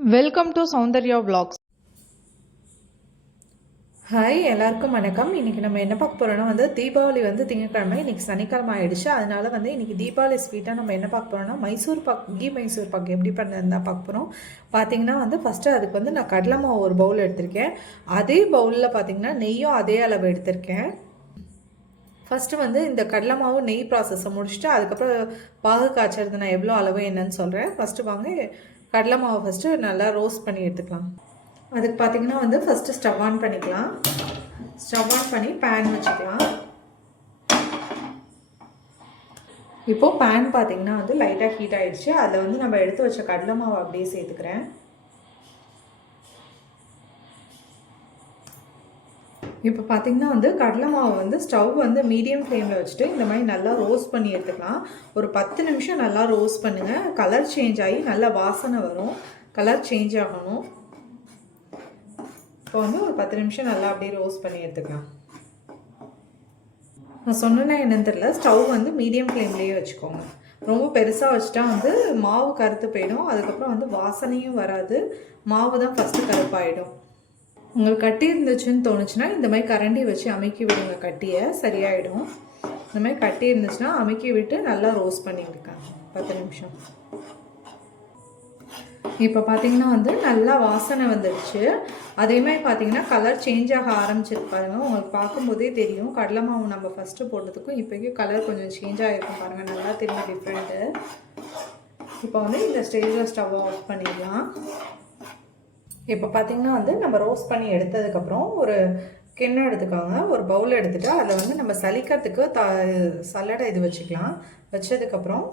Welcome to Soundarya vlogs. Hi எல்லாருக்கும் வணக்கம். இன்னைக்கு நம்ம என்ன பார்க்க போறோம்னா வந்து தீபாவளி வந்து திங்கக்கிழமை இன்னைக்கு சனிக்கிழமை ஆயிடுச்சு. அதனால வந்து இன்னைக்கு தீபாவளி ஸ்வீட்டாக நம்ம என்ன பார்க்க போறோம்னா மைசூர் பாக் கீ மைசூர் பாக் எப்படி பண்ணுறதுன்னு தான் பார்க்க போகிறோம் பார்த்தீங்கன்னா வந்து ஃபஸ்ட்டு அதுக்கு வந்து நான் கடலை மாவு ஒரு பவுல் எடுத்திருக்கேன். அதே பவுலில் பார்த்தீங்கன்னா நெய்யும் அதே அளவு எடுத்திருக்கேன். ஃபஸ்ட்டு வந்து இந்த கடலை மாவு நெய் ப்ராசஸை முடிச்சுட்டு அதுக்கப்புறம் பாகு காய்ச்சறது நான் எவ்வளோ அளவு என்னன்னு சொல்கிறேன் ஃபஸ்ட்டு வாங்க கடலை மாவை ஃபஸ்ட்டு நல்லா ரோஸ்ட் பண்ணி எடுத்துக்கலாம். அதுக்கு பார்த்தீங்கன்னா வந்து ஃபஸ்ட்டு ஸ்டவ் ஆன் பண்ணிக்கலாம். ஸ்டவ் ஆன் பண்ணி பேன் வச்சுக்கலாம். இப்போது பேன் பார்த்திங்கன்னா வந்து லைட்டாக ஹீட் ஆகிடுச்சு அதில் வந்து நம்ம எடுத்து வச்ச கடலை மாவு அப்படியே சேர்த்துக்கிறேன். இப்போ பார்த்தீங்கன்னா வந்து கடலை மாவு வந்து ஸ்டவ் வந்து மீடியம் ஃப்ளேமில் வச்சுட்டு இந்த மாதிரி நல்லா ரோஸ்ட் பண்ணி எடுத்துக்கலாம். ஒரு பத்து நிமிஷம் நல்லா ரோஸ்ட் பண்ணுங்கள் கலர் சேஞ்ச் ஆகி நல்லா வாசனை வரும். கலர் சேஞ்ச் ஆகணும். இப்போ வந்து ஒரு பத்து நிமிஷம் நல்லா அப்படியே ரோஸ்ட் பண்ணி எடுத்துக்கலாம். நான் சொன்னேன்னா என்னன்னு தெரியல. ஸ்டவ் வந்து மீடியம் ஃப்ளேம்லேயே வச்சுக்கோங்க. ரொம்ப பெருசாக வச்சுட்டா வந்து மாவு கருத்து போயிடும். அதுக்கப்புறம் வந்து வாசனையும் வராது. மாவு தான் ஃபஸ்ட்டு கருப்பாயிடும். உங்களுக்கு கட்டி இருந்துச்சுன்னு தோணுச்சுன்னா இந்த மாதிரி கரண்டி வச்சு அமைக்கி விடுங்க. கட்டியை சரியாயிடும். இந்த மாதிரி கட்டி இருந்துச்சுன்னா அமைக்கி விட்டு நல்லா ரோஸ்ட் பண்ணியிருக்காங்க பத்து நிமிஷம். இப்போ பார்த்தீங்கன்னா வந்து நல்லா வாசனை வந்துடுச்சு. அதே மாதிரி பார்த்தீங்கன்னா கலர் சேஞ்ச் ஆக ஆரம்பிச்சிருக்கு பாருங்கள் உங்களுக்கு பார்க்கும்போதே தெரியும். கடலை மாவு நம்ம ஃபஸ்ட்டு போட்டதுக்கும் இப்போக்கும் கலர் கொஞ்சம் சேஞ்ச் ஆகிருக்கும் பாருங்கள் நல்லா தெரியும் டிஃப்ரெண்ட்டு இப்போ வந்து இந்த ஸ்டேஜில் ஸ்டவ் ஆஃப் பண்ணிடலாம். இப்போ பார்த்தீங்கன்னா வந்து நம்ம ரோஸ்ட் பண்ணி எடுத்ததுக்கப்புறம் ஒரு கிண்ணம் எடுத்துக்கோங்க. ஒரு பவுல் எடுத்துகிட்டு அதில் வந்து நம்ம சலிக்கிறதுக்கு த சல்லடை இது வச்சுக்கலாம். வச்சதுக்கப்புறம்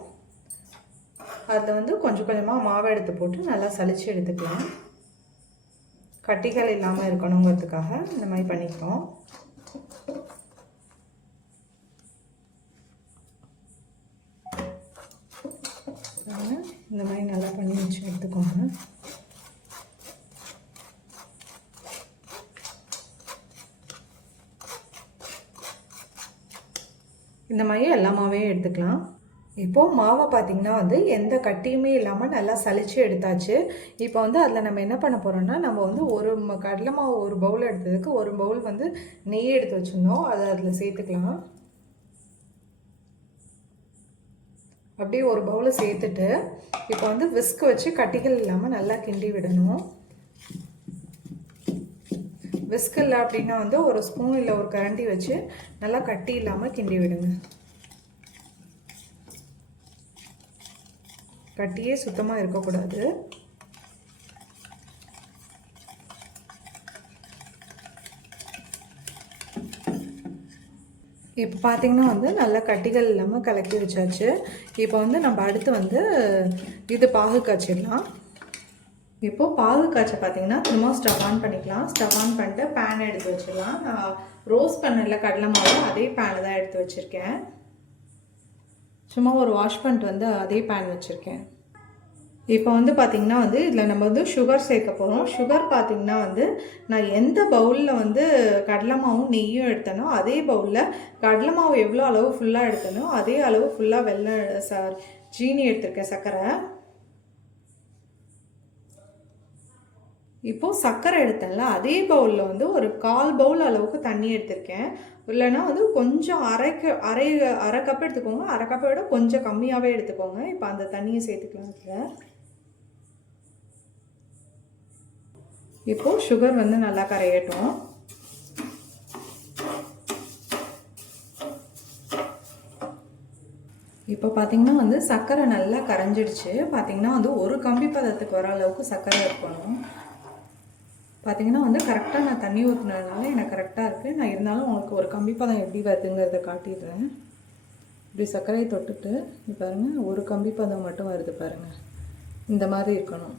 அதில் வந்து கொஞ்சம் கொஞ்சமாக மாவை எடுத்து போட்டு நல்லா சலித்து எடுத்துக்கலாம். கட்டிகள் இல்லாமல் இருக்கணுங்கிறதுக்காக இந்த மாதிரி பண்ணிக்கிறோம் இந்த மாதிரி நல்லா பண்ணி வச்சு எடுத்துக்கோங்க. இந்த மாதிரி எல்லா மாவையும் எடுத்துக்கலாம். இப்போது மாவை பார்த்திங்கன்னா வந்து எந்த கட்டியுமே இல்லாமல் நல்லா சளிச்சு எடுத்தாச்சு. இப்போ வந்து அதில் நம்ம என்ன பண்ண போகிறோம்னா நம்ம வந்து ஒரு கடலை மாவு ஒரு பவுல் எடுத்ததுக்கு ஒரு பவுல் வந்து நெய் எடுத்து வச்சுருந்தோம். அதை அதில் சேர்த்துக்கலாம். அப்படியே ஒரு பவுலை சேர்த்துட்டு இப்போ வந்து விஸ்க் வச்சு கட்டிகள் இல்லாமல் நல்லா கிண்டி விடணும். விஸ்கில் அப்படின்னா வந்து ஒரு ஸ்பூன் இல்லை ஒரு கரண்டி வச்சு நல்லா கட்டி இல்லாமல் கிண்டி விடுங்க. கட்டியே சுத்தமாக இருக்கக்கூடாது. இப்போ பார்த்தீங்கன்னா வந்து நல்லா கட்டிகள் இல்லாமல் கலக்கி வச்சாச்சு. இப்போ வந்து நம்ம அடுத்து வந்து இது பாகு காய்ச்சிடலாம். இப்போது பாகு காய்ச்ச பார்த்தீங்கன்னா திரும்ப ஸ்டவ் ஆன் பண்ணிக்கலாம். ஸ்டவ் ஆன் பண்ணிட்டு பேன் எடுத்து வச்சிடலாம். நான் ரோஸ்ட் பண்ணல கடலை மாவு அதே பேனில் தான் எடுத்து வச்சுருக்கேன். சும்மா ஒரு வாஷ் பண்ணிட்டு வந்து அதே பேன் வச்சுருக்கேன். இப்போ வந்து பார்த்திங்கன்னா வந்து இதில் நம்ம வந்து சுகர் சேர்க்க போகிறோம் சுகர் பார்த்திங்கன்னா வந்து நான் எந்த பவுலில் வந்து கடலை மாவும் நெய்யும் எடுத்தேனோ அதே பவுலில் கடலை மாவு எவ்வளோ அளவு ஃபுல்லாக எடுத்தேனோ அதே அளவு ஃபுல்லாக வெள்ளை சார் ஜீனி எடுத்திருக்கேன் சர்க்கரை. இப்போது சர்க்கரை எடுத்தேன்ல அதே பவுலில் வந்து ஒரு கால் பவுல் அளவுக்கு தண்ணி எடுத்திருக்கேன். இல்லைன்னா வந்து கொஞ்சம் அரைக்க அரை அரை கப் எடுத்துக்கோங்க. அரை கப்பை விட கொஞ்சம் கம்மியாகவே எடுத்துக்கோங்க. இப்போ அந்த தண்ணியை சேர்த்துக்கலாம் இதில். இப்போது சுகர் வந்து நல்லா கரையட்டும். இப்போ பார்த்திங்கன்னா வந்து சர்க்கரை நல்லா கரைஞ்சிடுச்சு. பார்த்தீங்கன்னா வந்து ஒரு கம்பி பதத்துக்கு வர அளவுக்கு சர்க்கரை இருக்கணும். பார்த்தீங்கன்னா வந்து கரெக்டாக நான் தண்ணி ஊற்றுனதுனால எனக்கு கரெக்டாக இருக்குது நான் இருந்தாலும் உங்களுக்கு ஒரு கம்பி பதம் எப்படி வருதுங்கிறத காட்டிடுறேன். இப்படி சர்க்கரையை தொட்டுட்டு பாருங்கள் ஒரு கம்பி பதம் மட்டும் வருது பாருங்கள் இந்த மாதிரி இருக்கணும்.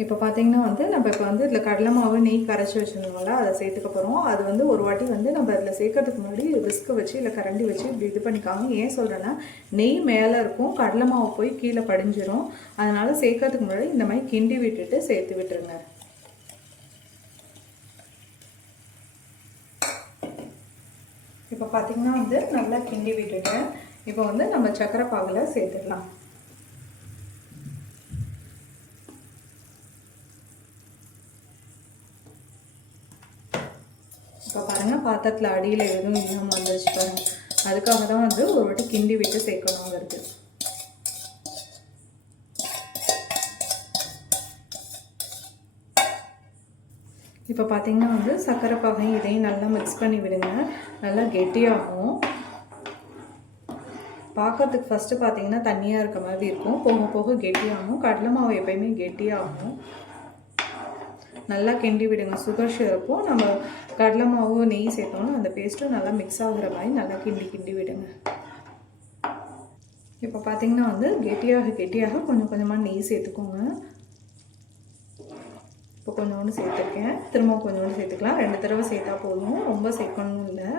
இப்போ பார்த்தீங்கன்னா வந்து நம்ம இப்போ வந்து இதில் கடலை மாவு நெய் கரைச்சி வச்சுருந்தோம்ல அதை சேர்த்துக்க போகிறோம் அது வந்து ஒரு வாட்டி வந்து நம்ம அதில் சேர்க்கறதுக்கு முன்னாடி விஸ்க்கு வச்சு இல்லை கரண்டி வச்சு இப்படி இது பண்ணிக்காங்க. ஏன் சொல்கிறேன்னா நெய் மேலே இருக்கும் கடலை மாவு போய் கீழே படிஞ்சிரும். அதனால் சேர்க்கறதுக்கு முன்னாடி இந்த மாதிரி கிண்டி விட்டுட்டு சேர்த்து விட்டுருங்க. இப்போ பார்த்தீங்கன்னா வந்து நல்லா கிண்டி விட்டுட்டேன். இப்போ வந்து நம்ம சக்கரை பாகில் சேர்த்துடலாம் இப்போ பாருங்கள் பாத்திரத்தில் அடியில் எதுவும் இன்னும் வந்துருச்சு பாருங்கள் அதுக்காக தான் வந்து ஒரு வாட்டி கிண்டி விட்டு சேர்க்கணுங்கிறது இப்போ பார்த்தீங்கன்னா வந்து சர்க்கரை பாகை இதையும் நல்லா மிக்ஸ் பண்ணி விடுங்க. நல்லா கெட்டியாகும். பார்க்கறதுக்கு ஃபஸ்ட்டு பார்த்தீங்கன்னா தண்ணியாக இருக்க மாதிரி இருக்கும். போக போக கெட்டியாகும். கடலை மாவு எப்பயுமே கெட்டியாகும். நல்லா கிண்டி விடுங்க. சுகர் சிரப்பும் நம்ம கடலை மாவு நெய் சேர்த்தோம்னா அந்த பேஸ்ட்டும் நல்லா மிக்ஸ் ஆகுற மாதிரி நல்லா கிண்டி கிண்டி விடுங்க. இப்போ பார்த்தீங்கன்னா வந்து கெட்டியாக கெட்டியாக கொஞ்சம் கொஞ்சமாக நெய் சேர்த்துக்கோங்க. இப்போ கொஞ்சோண்டு சேர்த்துருக்கேன். திரும்ப கொஞ்சோண்டு சேர்த்துக்கலாம். ரெண்டு தடவை சேர்த்தா போதும். ரொம்ப சேர்க்கணும் இல்லை.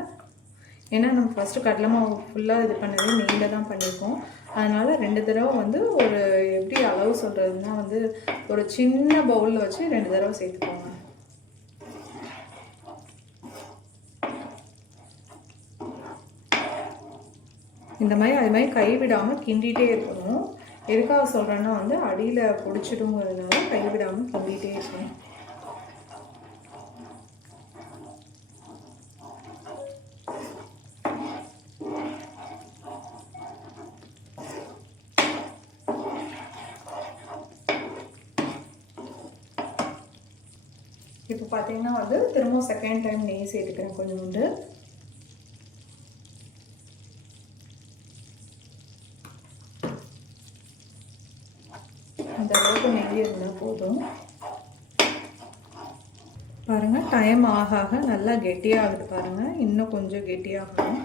ஏன்னா நம்ம ஃபஸ்ட்டு கடலை மாவு ஃபுல்லாக இது பண்ணது நெய்யில் தான் பண்ணியிருக்கோம். அதனால் ரெண்டு தடவை வந்து ஒரு எப்படி அளவு சொல்கிறதுனா வந்து ஒரு சின்ன பவுலில் வச்சு ரெண்டு தடவை சேர்த்துக்கோங்க. இந்த மாதிரி அது மாதிரி கைவிடாமல் கிண்டிகிட்டே இருக்கணும். எதுக்காக சொல்கிறேன்னா வந்து அடியில் பிடிச்சிடுங்கிறதுனால கைவிடாமல் கிண்டிகிட்டே இருக்கணும். இப்போ பார்த்தீங்கன்னா வந்து திரும்ப செகண்ட் டைம் நெய் சேர்த்துக்கிறேன் கொஞ்சோண்டு. அந்த அளவுக்கு நெய் இருந்தால் போதும். பாருங்கள் டைம் ஆக ஆக நல்லா கெட்டியாகுது பாருங்கள் இன்னும் கொஞ்சம் கெட்டியாகணும்.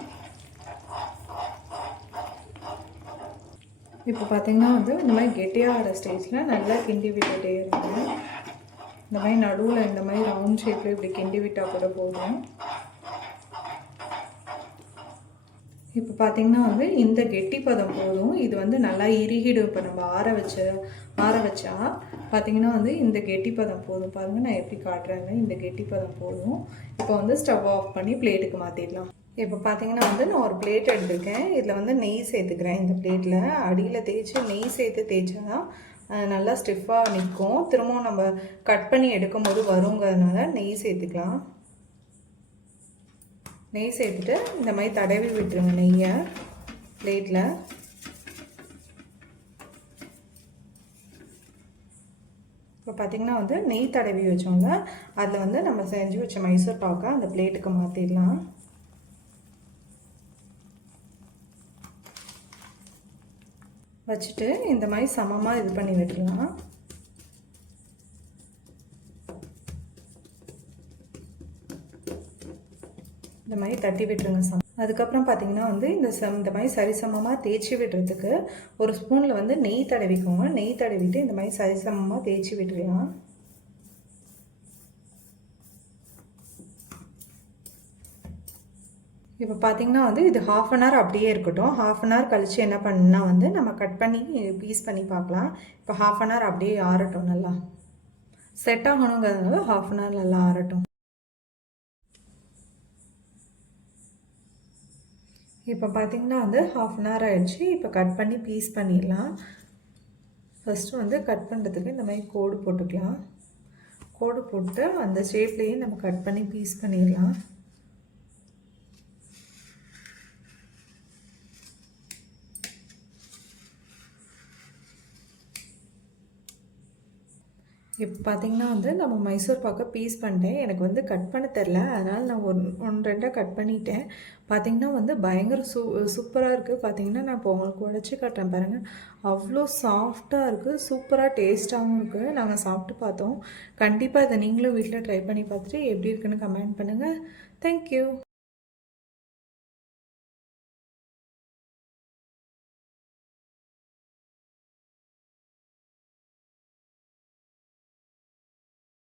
இப்போ பார்த்தீங்கன்னா வந்து இந்த மாதிரி கெட்டியாகிற ஸ்டேஜில் நல்லா கிண்டி விட்டுட்டே இருக்கணும் இந்த மாதிரி நடுவில் இந்த மாதிரி ரவுண்ட் ஷேப்பில் இப்படி கிண்டி விட்டால் கூட போதும். இப்போ பார்த்தீங்கன்னா வந்து இந்த கெட்டி பதம் போதும். இது வந்து நல்லா இறுகிடும். இப்போ நம்ம ஆற வச்ச ஆற வச்சா பார்த்தீங்கன்னா வந்து இந்த கெட்டி பதம் போதும். பாருங்கள் நான் எப்படி காட்டுறேன்னு. இந்த கெட்டி பதம் போதும். இப்போ வந்து ஸ்டவ் ஆஃப் பண்ணி பிளேட்டுக்கு மாற்றிடலாம் இப்போ பார்த்தீங்கன்னா வந்து நான் ஒரு பிளேட் எடுத்திருக்கேன். இதில் வந்து நெய் சேர்த்துக்கிறேன் இந்த பிளேட்டில் அடியில் தேய்ச்சி நெய் சேர்த்து தேய்ச்சா தான் நல்லா ஸ்டிஃபாக நிற்கும். திரும்பவும் நம்ம கட் பண்ணி எடுக்கும்போது வருங்கிறதுனால நெய் சேர்த்துக்கலாம். நெய் சேர்த்துட்டு இந்த மாதிரி தடவி விட்டுருங்க நெய்யை பிளேட்டில் இப்போ பார்த்திங்கன்னா வந்து நெய் தடவி வச்சோங்க அதில் வந்து நம்ம செஞ்சு வச்ச மைசூர் பாக்கை அந்த பிளேட்டுக்கு மாற்றிடலாம் வச்சுட்டு இந்த மாதிரி சமமாக இது பண்ணி விட்டுலாம் இந்த மாதிரி தட்டி விட்டுருங்க சம். அதுக்கப்புறம் பார்த்தீங்கன்னா வந்து இந்த சம் இந்த மாதிரி சரிசமமாக தேய்ச்சி விடுறதுக்கு ஒரு ஸ்பூனில் வந்து நெய் தடவிக்கோங்க. நெய் தடவிட்டு இந்த மாதிரி சரிசமமாக தேய்ச்சி விட்டுருலாம் இப்போ பார்த்தீங்கன்னா வந்து இது ஹாஃப் அன் ஹவர் அப்படியே இருக்கட்டும். ஹாஃப் அன் ஹவர் கழித்து என்ன பண்ணுன்னா வந்து நம்ம கட் பண்ணி பீஸ் பண்ணி பார்க்கலாம். இப்போ ஹாஃப் அன் ஹவர் அப்படியே ஆறட்டும் நல்லா. செட் ஆகணுங்கிறதுனால ஹாஃப் அன் ஹவர் நல்லா ஆறட்டும். இப்போ பார்த்தீங்கன்னா வந்து ஹாஃப் அன் ஹவர் ஆகிடுச்சு இப்போ கட் பண்ணி பீஸ் பண்ணிடலாம். ஃபஸ்ட்டு வந்து கட் பண்ணுறதுக்கு இந்த மாதிரி கோடு போட்டுக்கலாம். கோடு போட்டு அந்த ஷேப்லேயே நம்ம கட் பண்ணி பீஸ் பண்ணிடலாம். இப்போ பார்த்தீங்கன்னா வந்து நம்ம மைசூர் பாக்கை பீஸ் பண்ணிட்டேன். எனக்கு வந்து கட் பண்ண தெரில. அதனால் நான் ஒன் ஒன் ரெண்டாக கட் பண்ணிட்டேன். பார்த்தீங்கன்னா வந்து பயங்கர சூ சூப்பராக இருக்குது பார்த்தீங்கன்னா நான் இப்போ உங்களுக்கு உடச்சி காட்டுறேன் பாருங்கள் அவ்வளோ சாஃப்டாக இருக்குது சூப்பராக டேஸ்ட்டாகவும் இருக்குது நாங்கள் சாப்பிட்டு பார்த்தோம் கண்டிப்பாக இதை நீங்களும் வீட்டில் ட்ரை பண்ணி பார்த்துட்டு எப்படி இருக்குன்னு கமெண்ட் பண்ணுங்கள் தேங்க்யூ